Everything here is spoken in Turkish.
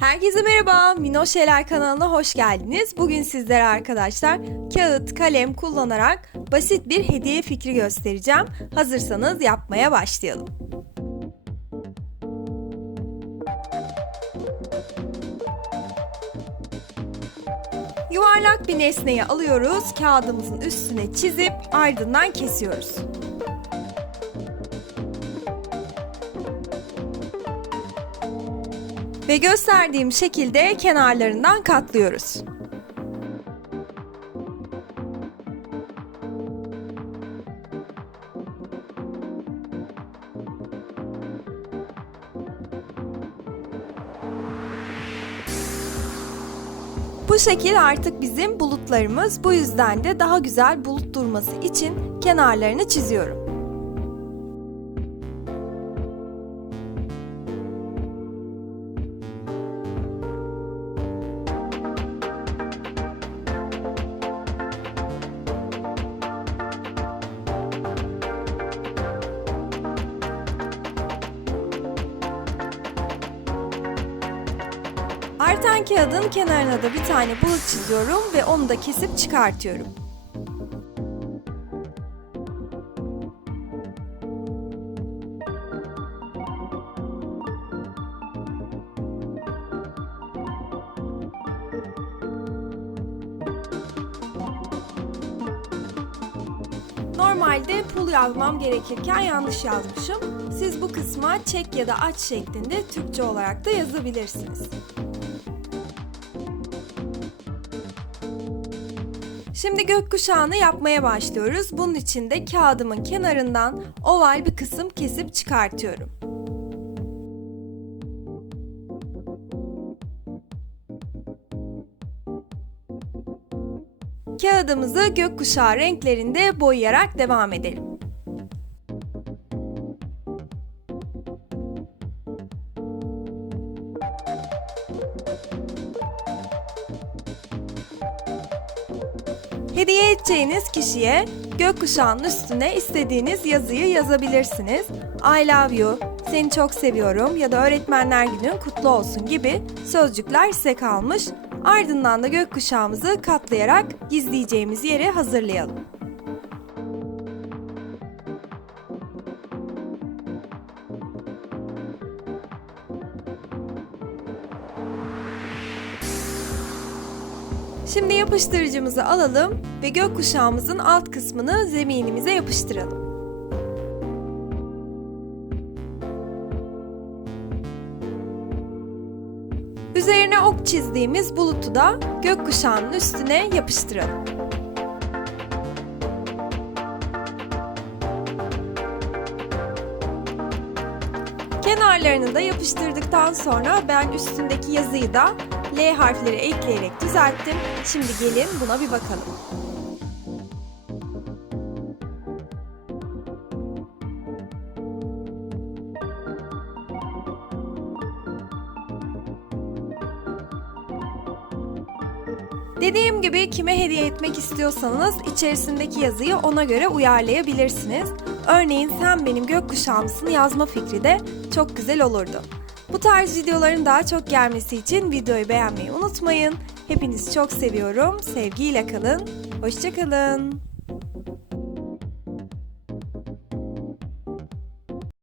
Herkese merhaba, Minoşeler kanalına hoş geldiniz. Bugün sizlere arkadaşlar kağıt, kalem kullanarak basit bir hediye fikri göstereceğim. Hazırsanız yapmaya başlayalım. Yuvarlak bir nesneyi alıyoruz, kağıdımızın üstüne çizip ardından kesiyoruz. Ve gösterdiğim şekilde kenarlarından katlıyoruz. Bu şekil artık bizim bulutlarımız. Bu yüzden de daha güzel bulut durması için kenarlarını çiziyorum. Artan kağıdın kenarına da bir tane bulut çiziyorum ve onu da kesip çıkartıyorum. Normalde pul yazmam gerekirken yanlış yazmışım. Siz bu kısma çek ya da aç şeklinde Türkçe olarak da yazabilirsiniz. Şimdi gökkuşağını yapmaya başlıyoruz. Bunun için de kağıdımın kenarından oval bir kısım kesip çıkartıyorum. Kağıdımızı gökkuşağı renklerinde boyayarak devam edelim. Hediye edeceğiniz kişiye gökkuşağının üstüne istediğiniz yazıyı yazabilirsiniz. I love you, seni çok seviyorum ya da öğretmenler günün kutlu olsun gibi sözcükler size kalmış. Ardından da gökkuşağımızı katlayarak gizleyeceğimiz yeri hazırlayalım. Şimdi yapıştırıcımızı alalım ve gökkuşağımızın alt kısmını zeminimize yapıştıralım. Üzerine ok çizdiğimiz bulutu da gökkuşağının üstüne yapıştıralım. Kenarlarını da yapıştırdıktan sonra ben üstündeki yazıyı da L harfleri ekleyerek düzelttim. Şimdi gelin buna bir bakalım. Dediğim gibi kime hediye etmek istiyorsanız içerisindeki yazıyı ona göre uyarlayabilirsiniz. Örneğin sen benim gökkuşağımsın yazma fikri de çok güzel olurdu. Bu tarz videoların daha çok gelmesi için videoyu beğenmeyi unutmayın. Hepinizi çok seviyorum. Sevgiyle kalın. Hoşçakalın.